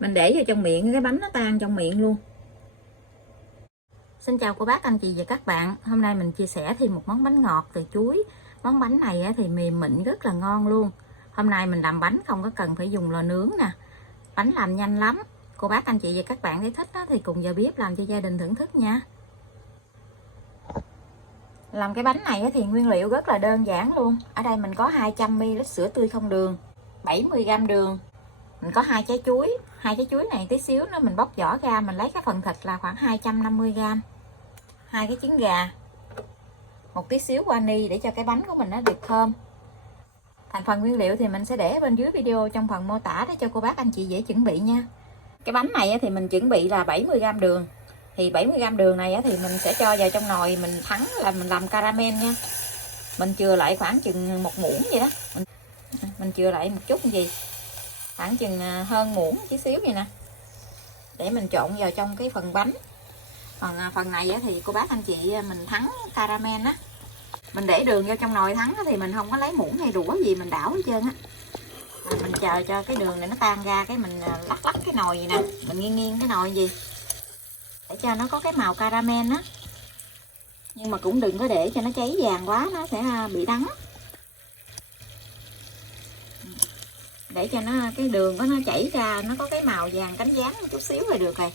Mình để vô trong miệng cái bánh nó tan trong miệng luôn. Xin chào cô bác, anh chị và các bạn. Hôm nay mình chia sẻ thêm một món bánh ngọt từ chuối. Món bánh này thì mềm mịn rất là ngon luôn. Hôm nay mình làm bánh không có cần phải dùng lò nướng nè. Bánh làm nhanh lắm. Cô bác, anh chị và các bạn thấy thích thì cùng vào bếp làm cho gia đình thưởng thức nha. Làm cái bánh này thì nguyên liệu rất là đơn giản luôn. Ở đây mình có 200ml sữa tươi không đường, 70g đường. Mình có 2 trái chuối. 2 trái chuối này tí xíu nữa mình bóc vỏ ra, mình lấy cái phần thịt là khoảng 250g. 2 cái trứng gà, một tí xíu vani để cho cái bánh của mình nó được thơm. Thành phần nguyên liệu thì mình sẽ để bên dưới video trong phần mô tả để cho cô bác anh chị dễ chuẩn bị nha. Cái bánh này thì mình chuẩn bị là 70g đường. Thì 70g đường này thì mình sẽ cho vào trong nồi mình thắng là mình làm caramel nha. Mình chừa lại khoảng chừng 1 muỗng vậy đó. Mình chừa lại một chút gì, khoảng chừng hơn muỗng tí xíu vậy nè, để mình trộn vào trong cái phần bánh. Còn phần này thì cô bác anh chị mình thắng caramel á, mình để đường vô trong nồi thắng thì mình không có lấy muỗng hay đũa gì mình đảo hết trơn á. Mình chờ cho cái đường này nó tan ra, cái mình lắc lắc cái nồi gì nè, mình nghiêng nghiêng cái nồi gì để cho nó có cái màu caramel á, nhưng mà cũng đừng có để cho nó cháy vàng quá, nó sẽ bị đắng. Để cho nó cái đường của nó chảy ra nó có cái màu vàng cánh gián một chút xíu là được rồi.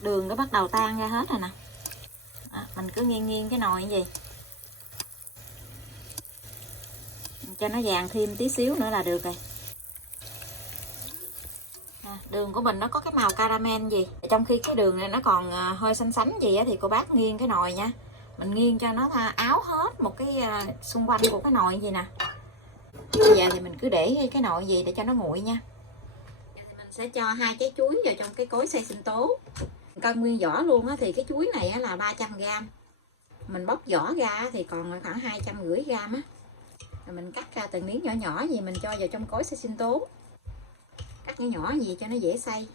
Đường nó bắt đầu tan ra hết rồi nè. Mình cứ nghiêng nghiêng cái nồi như gì cho nó vàng thêm tí xíu nữa là được rồi. Đường của mình nó có cái màu caramel gì, trong khi cái đường này nó còn hơi xanh xanh gì thì cô bác nghiêng cái nồi nha, mình nghiêng cho nó áo hết một cái xung quanh của cái nồi gì nè. Bây giờ thì mình cứ để cái nồi gì để cho nó nguội nha. Mình sẽ cho 2 trái chuối vào trong cái cối xay sinh tố, cân nguyên vỏ luôn thì cái chuối này là 300g, mình bóc vỏ ra thì còn khoảng 250g á. Rồi mình cắt ra từng miếng nhỏ nhỏ gì mình cho vào trong cối xay sinh tố, cắt nhỏ nhỏ gì cho nó dễ xay.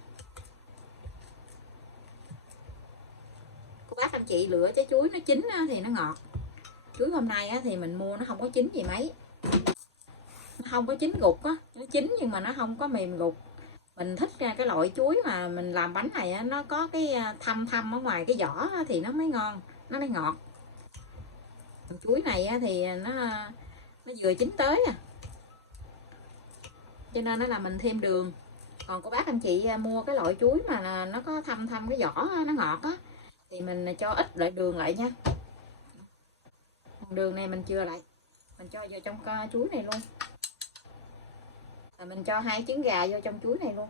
Cô bác anh chị lựa trái chuối nó chín thì nó ngọt. Chuối hôm nay thì mình mua nó không có chín gì mấy, nó không có chín gục á, nó chín nhưng mà nó không có mềm gục. Mình thích ra cái loại chuối mà mình làm bánh này nó có cái thâm thâm ở ngoài cái vỏ thì nó mới ngon, nó mới ngọt. Chuối này thì nó vừa chín tới cho nên nó là mình thêm đường. Còn cô bác anh chị mua cái loại chuối mà nó có thâm thâm cái vỏ nó ngọt á thì mình cho ít lại đường lại nha. Đường này mình chừa lại, mình cho vào trong chuối này luôn. Rồi mình cho 2 trứng gà vô trong chuối này luôn.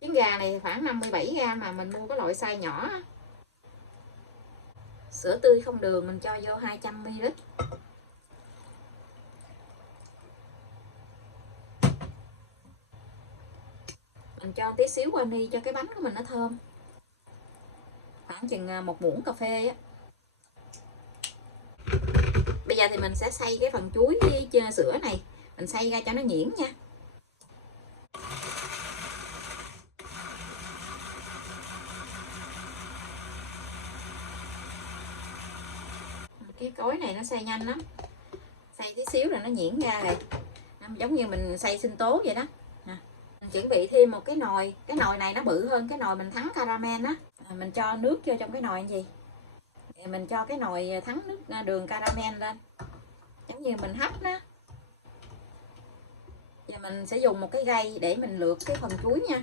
Trứng gà này khoảng 57g mà mình mua cái loại size nhỏ. Sữa tươi không đường mình cho vô 200ml. Mình cho tí xíu vani cho cái bánh của mình nó thơm, khoảng chừng 1 muỗng cà phê á. Bây giờ thì mình sẽ xay cái phần chuối với sữa này, mình xay ra cho nó nhuyễn nha. Cái cối này nó xay nhanh lắm, xay tí xíu là nó nhuyễn ra rồi, giống như mình xay sinh tố vậy đó. Mình chuẩn bị thêm một cái nồi này nó bự hơn cái nồi mình thắng caramel á. Mình cho nước vô trong cái nồi gì, mình cho cái nồi thắng nước đường caramel lên, giống như mình hấp đó. Giờ mình sẽ dùng một cái gậy để mình lượt cái phần chuối nha.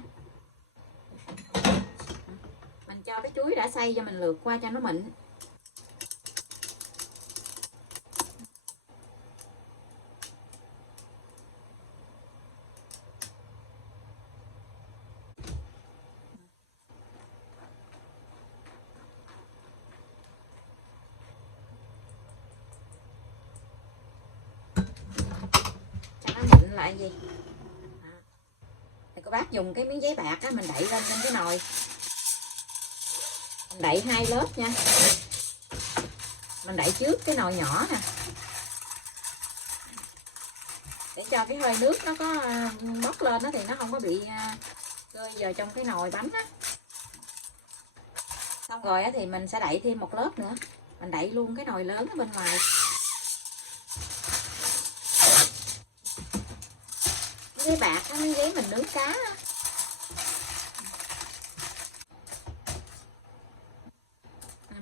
Mình cho cái chuối đã xay cho mình lượt qua cho nó mịn. Lại gì thì cô bác dùng cái miếng giấy bạc á, mình đậy lên trên cái nồi, mình đậy 2 lớp nha. Mình đậy trước cái nồi nhỏ nè, để cho cái hơi nước nó có bốc lên đó thì nó không có bị rơi vào trong cái nồi bánh á. Xong rồi thì mình sẽ đậy thêm một lớp nữa, mình đậy luôn cái nồi lớn ở bên ngoài. giấy bạc á, miếng giấy mình nướng cá á.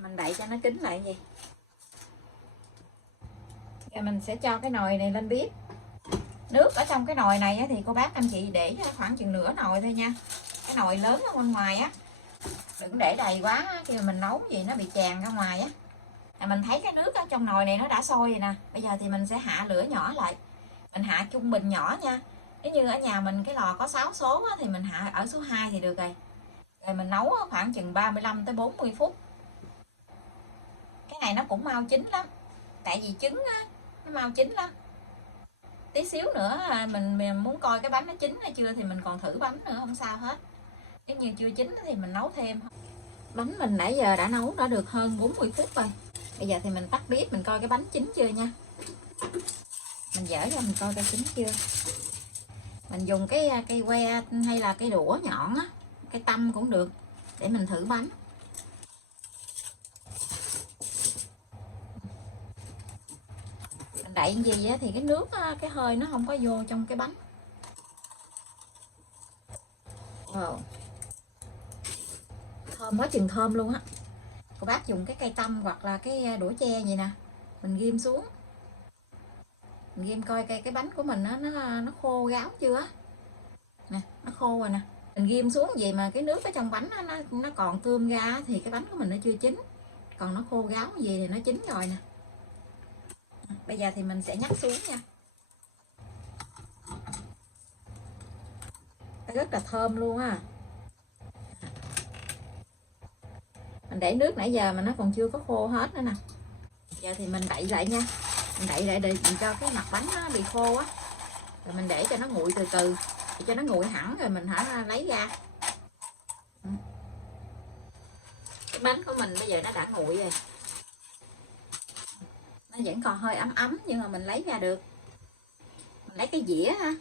Mình đậy cho nó kín lại vậy. Rồi mình sẽ cho cái nồi này lên bếp. Nước ở trong cái nồi này thì cô bác anh chị để khoảng chừng nửa nồi thôi nha. Cái nồi lớn ở bên ngoài á, đừng để đầy quá, khi mà mình nấu gì nó bị tràn ra ngoài á. Mình thấy cái nước ở trong nồi này nó đã sôi rồi nè. Bây giờ thì mình sẽ hạ lửa nhỏ lại. Mình hạ trung bình nhỏ nha. Nếu như ở nhà mình cái lò có 6 số á, thì mình hạ ở số 2 thì được rồi. Rồi mình nấu khoảng chừng 35 tới 40 phút. Cái này nó cũng mau chín lắm. Tại vì trứng á, nó mau chín lắm. Tí xíu nữa mình muốn coi cái bánh nó chín hay chưa thì mình còn thử bánh nữa, không sao hết. Nếu như chưa chín thì mình nấu thêm. Bánh mình nãy giờ đã nấu đã được hơn 40 phút rồi. Bây giờ thì mình tắt bếp mình coi cái bánh chín chưa nha. Mình dở ra mình coi coi chín chưa. Mình dùng cái cây que hay là cây đũa nhọn á, cái tăm cũng được để mình thử bánh. Mình đậy gì á thì cái nước cái hơi nó không có vô trong cái bánh. Wow. Thơm quá chừng thơm luôn á. Cô bác dùng cái cây tăm hoặc là cái đũa tre vậy nè, mình ghim xuống, mình ghim coi cái bánh của mình nó khô ráo chưa nè, nó khô rồi nè. Mình ghim xuống gì mà cái nước ở trong bánh nó còn tươm ra thì cái bánh của mình nó chưa chín, còn nó khô ráo gì thì nó chín rồi nè. Bây giờ thì mình sẽ nhắc xuống nha. Rất là thơm luôn á. Mình để nước nãy giờ mà nó còn chưa có khô hết nữa nè. Giờ thì mình đậy lại nha. Mình đậy lại để cho cái mặt bánh nó bị khô á. Rồi mình để cho nó nguội từ từ, để cho nó nguội hẳn rồi mình lấy ra. Cái bánh của mình bây giờ nó đã nguội rồi. Nó vẫn còn hơi ấm ấm nhưng mà mình lấy ra được. Mình lấy cái dĩa ha,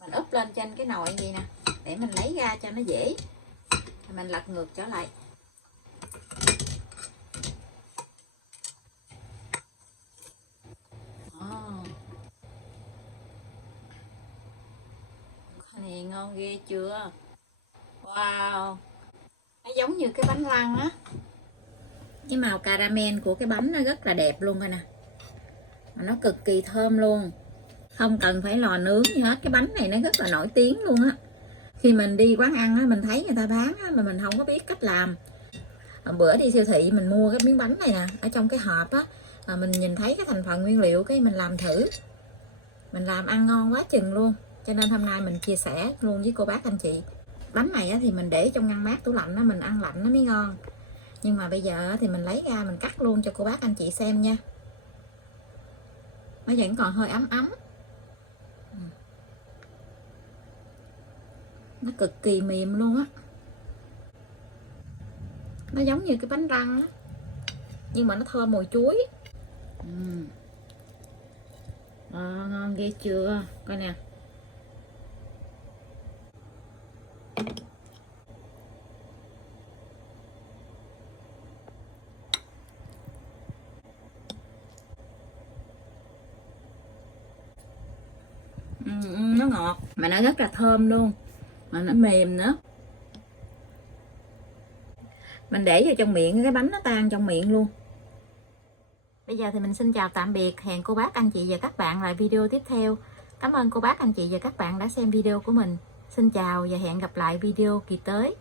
mình úp lên trên cái nồi gì nè để mình lấy ra cho nó dễ. Rồi mình lật ngược trở lại. Này ngon ghê chưa. Wow, nó giống như cái bánh lăng á. Cái màu caramel của cái bánh nó rất là đẹp luôn rồi nè, mà nó cực kỳ thơm luôn, không cần phải lò nướng gì hết. Cái bánh này nó rất là nổi tiếng luôn á. Khi mình đi quán ăn á, mình thấy người ta bán á, mà mình không có biết cách làm. Bữa đi siêu thị mình mua cái miếng bánh này nè, ở trong cái hộp á, mình nhìn thấy cái thành phần nguyên liệu, cái mình làm thử, mình làm ăn ngon quá chừng luôn. Cho nên hôm nay mình chia sẻ luôn với cô bác anh chị. Bánh này á, thì mình để trong ngăn mát tủ lạnh á, mình ăn lạnh nó mới ngon. Nhưng mà bây giờ thì mình lấy ra mình cắt luôn cho cô bác anh chị xem nha. Nó vẫn còn hơi ấm ấm. Nó cực kỳ mềm luôn á. Nó giống như cái bánh răng á, nhưng mà nó thơm mùi chuối. Ngon ghê chưa. Coi nè. Nó ngọt mà nó rất là thơm luôn, mà nó mềm nữa. Mình để vào trong miệng cái bánh nó tan trong miệng luôn. Bây giờ thì mình xin chào tạm biệt, hẹn cô bác anh chị và các bạn lại video tiếp theo. Cảm ơn cô bác anh chị và các bạn đã xem video của mình. Xin chào và hẹn gặp lại video kỳ tới.